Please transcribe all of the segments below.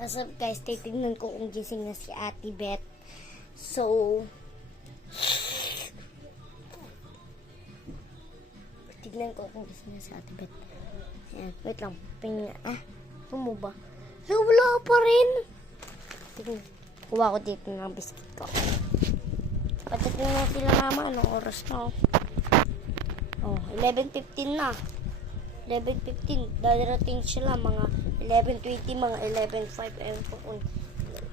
What's up guys, titignan ko kung gising na si Ate Beth. So, tignan ko kung gising na si Ate Beth. Ayan, wait lang. Tumuba. Wala pa rin. Tignan. Kuha ko dito ng biscuit ko. Patatin na sila mama. Anong oras na? Oh, 11:15 na. 11:15. Darating sila mga 11:20, mga 11:05.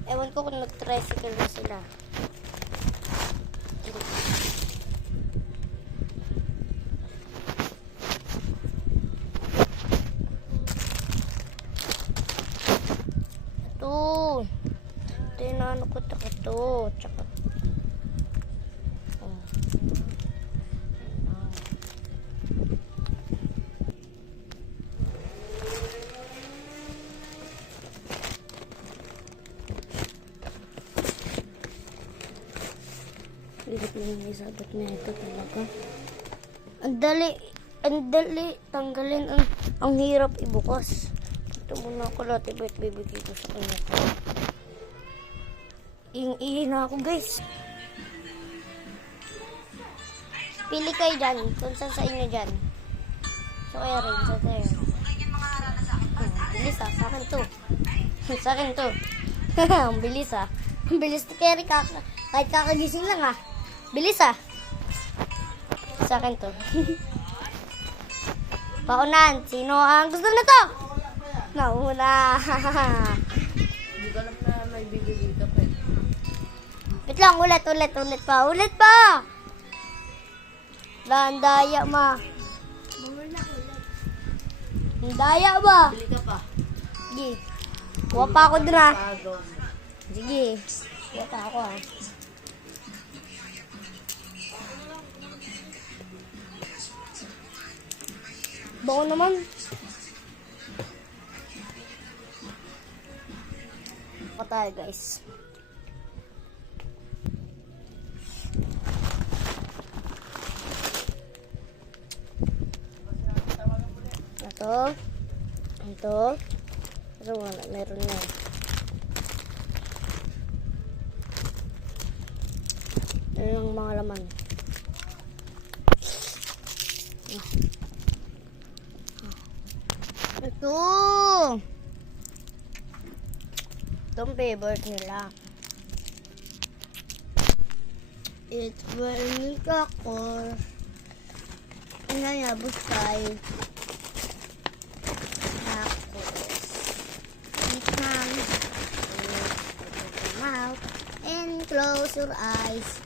Ewan ko kung nag-tricycle na sila. Ito. Ito yung ano ko. Ito. Tsaka. Oh. Bigat na yung isagot na ito talaga. Ang dali tanggalin. Ang hirap ibukas. Ito muna ako lahat. Bibigay ko sa kanya. Iing na ako guys. Pili kayo dyan. Kung saan sa inyo dyan. So kaya rin. Sa sa'yo. Bilis sa akin to. Sa akin to. Ang bilis Ang bilis ni Kerry. Kahit kakagising lang Bilis Sa akin to. Paunan. Sino ang gusto na to? Nauna. Hindi ko alam na may bibili ka pa. Wait lang. Ulit pa. Ulit pa. Daya ma. Daya ba? Bili ka pa. Sige. Kuha pa ako dun Pagaw. Sige. Kuha pa ako Bako naman. Bako tayo guys. Ito. Ito wala. Meron na. Yan yung mga laman. Ito ang favorite nila. It's very kakor. Ano niya, bustay. Tapos, eat hands. Open your mouth. And close your eyes.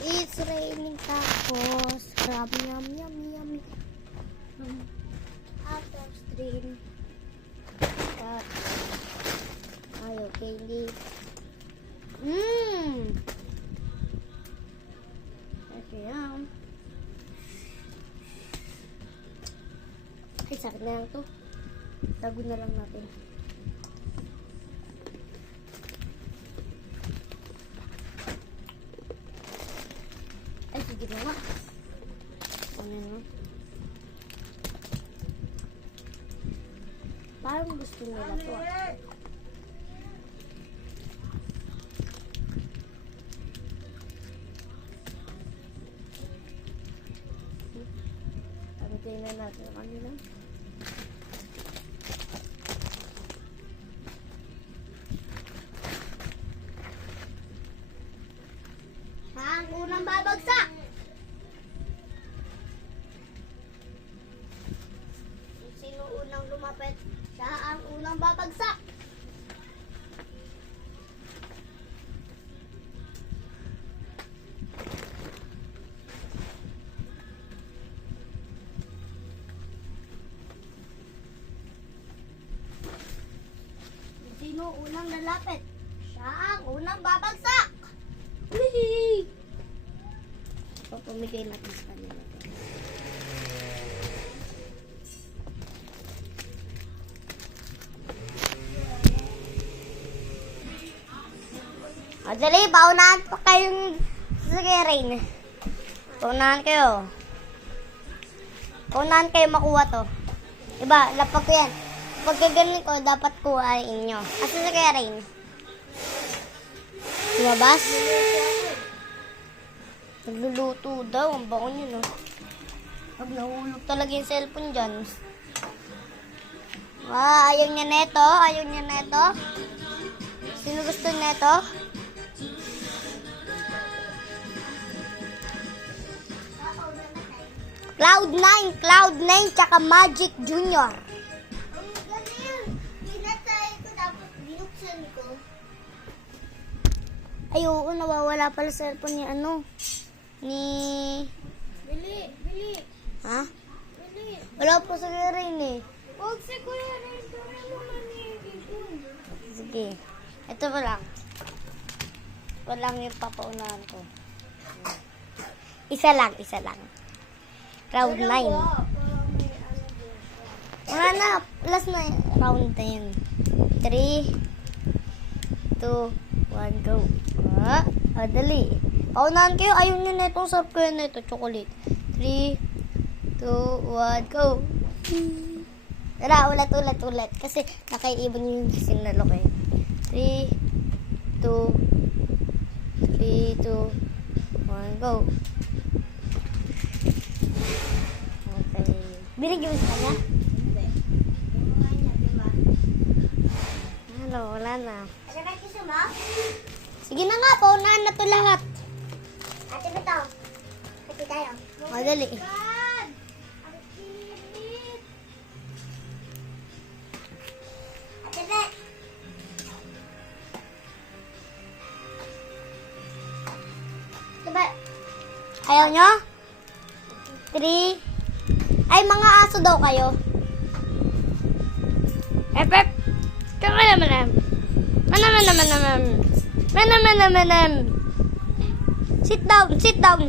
It's raining tacos. Crab, yum, yum, yum. Out of stream. Ayaw candy. Okay, Ay, sakit na lang to. Tago na lang natin. Ay, sige na nga. Ano na? Parang gusto nila to. Pagkain na natin ang kanila. Ang unang babagsak! Sino unang lumapit? Siya ang unang babagsak! Sino unang lalapit? Siya ang unang babagsak! Wihii! Papamigay natin sa kanila. Dali, paunahan pa kayong sige, Rain. Paunahan kayo makuha to. Diba, lapag ko yan. pagka ganun ko, dapat kuhain nyo. Asa sa kaya Rain? Lumabas? Nagluluto daw. Ang bako nyo, no? Pag nahulog talaga yung cellphone dyan. Ayaw niya neto? Ayaw niya neto? Sino gusto neto? Cloud9, tsaka Magic Junior. Ang ganda yun. Pinatay ko tapos binuksan ko. Ay, oo, nawawala pala cellphone ni ano. Ni... Bili. Ha? Bili. Wala pa sa rin eh. Huwag si Kuya Rin. Kaya mo manigigil. Sige. Ito pa lang. Walang yung papaunahan ko. Isa lang. Round 9. Wala na. Last na round na yun. 3, 2, 1, go. Dali. Paunahan kayo. Ayaw nyo na itong sarap ko yun na ito. Chocolate. 3, 2, 1, go. Tara, ulit. Kasi nakaiibon yung sinalo ko eh. 3, 2, 1, go. Okay. Binigyan mo sa kanya? Hindi. Yung niya, diba? Ano, wala na. Ate, ba't gusto mo? Sige na nga, paunahan na to lahat. Ate, bitaw. Ate tayo. Madali. God! Ang init! Ate, bet! Diba? Ayaw nyo? 3. Ay, mga aso daw kayo. Pep. Kaka naman. Manam. Sit down.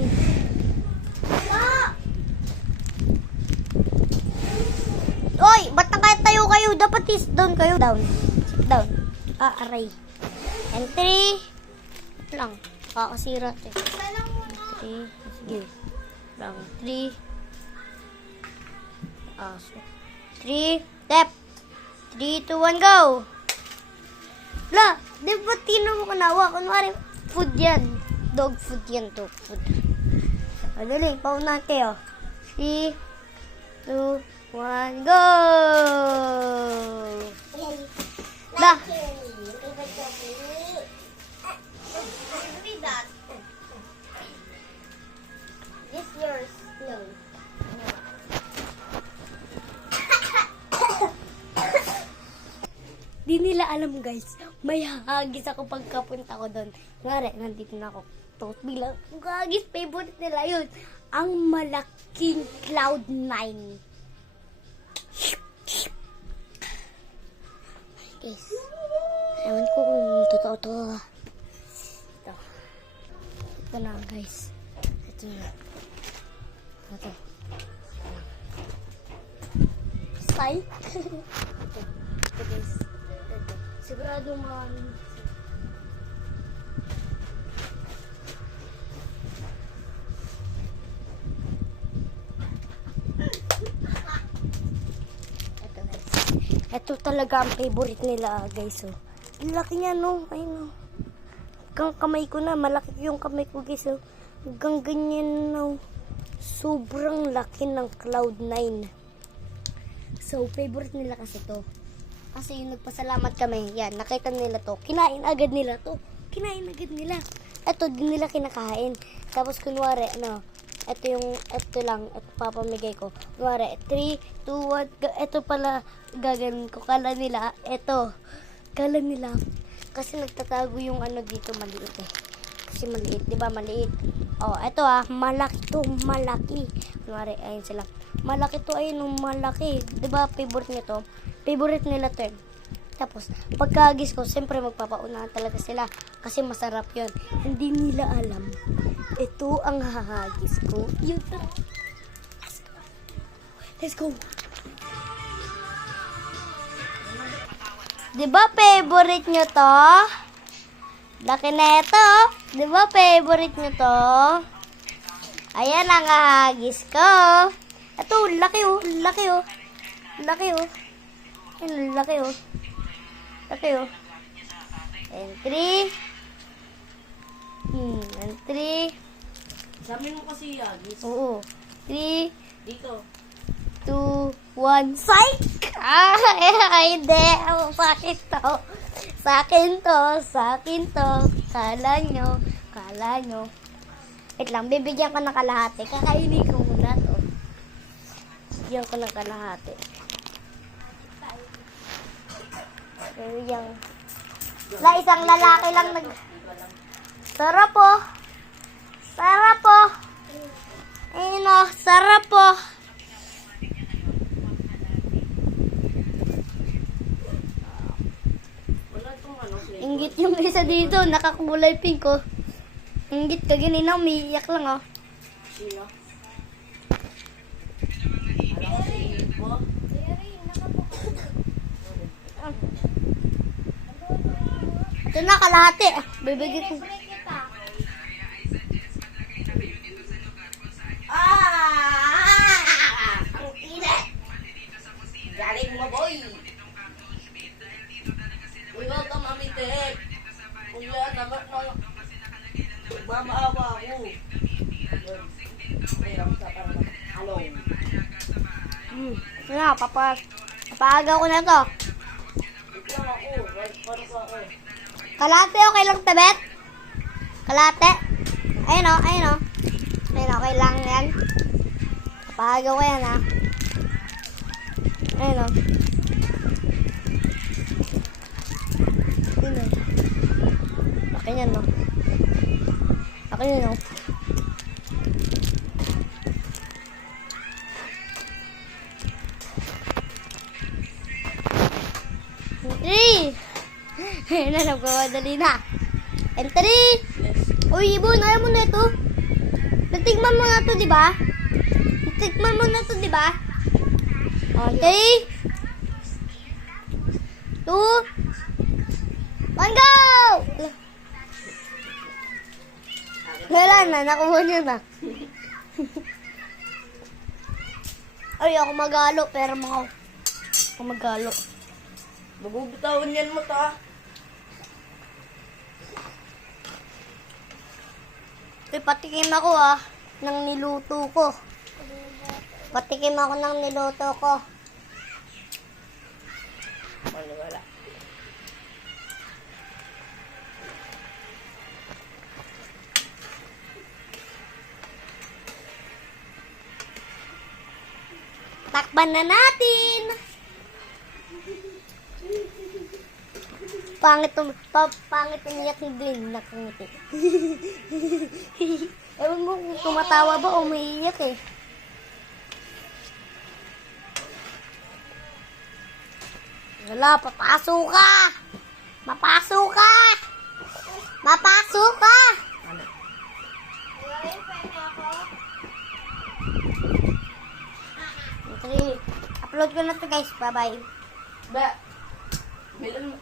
Oy, ba't na kaya tayo kayo? Dapat sit down kayo. Sit down. Aray. And 3. Lang. Kakasira ito. Talang mo na. 3. Sige. Lang. 3. Aso. 3. Step. 3, 2, 1, go! La, di ba tino mo kanawa? Kunwari, food yan. Dog food yan, dog food. Madali, paunahan kayo. 3, 2, 1, go! La, Read that. This yours. No. di nila alam guys, may hagis ako pagkapunta ko doon. Ngari, nandito na ako. Tapos bilang, hagis, favorite nila yun. Ang malaking Cloud9. Guys, ewan ko kung totoo to. Ito na guys. Ito na. Ito. Psych. Ito guys. Ito. Sigurado man. Ito guys. Ito talaga ang favorite nila guys. Oh. Ang laki niya no. Ayun oh. Hanggang kamay ko na. Malaki yung kamay ko guys. Oh. Hanggang ganyan no. Sobrang laki ng Cloud9. So, favorite nila kasi to. Kasi yung nagpasalamat kami, yan, nakita nila to. Kinain agad nila to. Ito, din nila kinakain. Tapos, kunwari, ano, ito lang, ito papamigay ko. Kunwari, 3, 2, 1, ito pala, gaganin ko. Kala nila, kasi nagtatago yung ano dito, maliit eh. Kasi maliit, di ba maliit? Oh, ito malaki to, malaki. Kunwari, ayun sila. Malaki to, ayun, malaki. Di ba favorite nyo to? Favorite nila to eh. Tapos, pagkagis ko, siyempre magpapaunahan talaga sila. Kasi masarap yun. Hindi nila alam. Ito ang hahagis ko. Yun to. Let's go. Di ba favorite nyo to? Laki na ito. Di ba favorite nyo to? Ayan ang hagis ko. Ito, laki oh. Ayun, laki oh. Laki oh. Entry. Entry. Sabi mo kasi Yagis. Oo. 3, Dito. 2, 1, psych! Hindi. Sa akin to. Sa akin to. Sa akin to. Kala nyo. Kala nyo. Wait lang, bibigyan ko ng kalahati. Kakainin ko muna to. Bibigyan ko ng kalahati. Bibigyan. Isang lalaki lang nag... Sarap po. Sarap po. Ayun o, sarap po. Wala itong ano. Inggit yung isa dito, nakakulay pink oh. Inggit ka, ganina, umiiyak lang oh. Sino? Alam ko si Ibo. Ito na, kalahati. Bibigyan ko. Ang init! Galing mo, boy! Uyaw ka, Mami Tek! Uyaw, naman mo. Mamaawa ako. Mayroon sa parang hello. Papaagaw ko na to. Ikaw ako, para sa ako. Kalahati, okay lang, Tebet? Kalahati? Ayun oh, ayun oh. Ayun, okay lang yan. Papaagaw ko yan ah. Ayun oh. Ayun oh. Laki yan oh. Laki yan oh. Entry! Ayun na, nagkawadali na. Entry! Uy, Ibon, ayaw mo na ito. Natigman mo na ito, di ba? Natigman mo na ito, di ba? Okay. 2, 1, go! Wala na, nakuha niya na. Ay, ako magalo, pero ako magalo. Magubitawan yan mo ta. Uy, patikim ako ah, ng niluto ko. Patikim ako ng niluto ko. Wala. Takpan na natin! Pangit umiyak ni Glenn, nakangiti. Ewan mo kung tumatawa ba o umiiyak eh. Wala, papasok ka! Mapasok ka! Mapasok ka! Okay, upload ko na to guys. Bye-bye. Ba? Bilang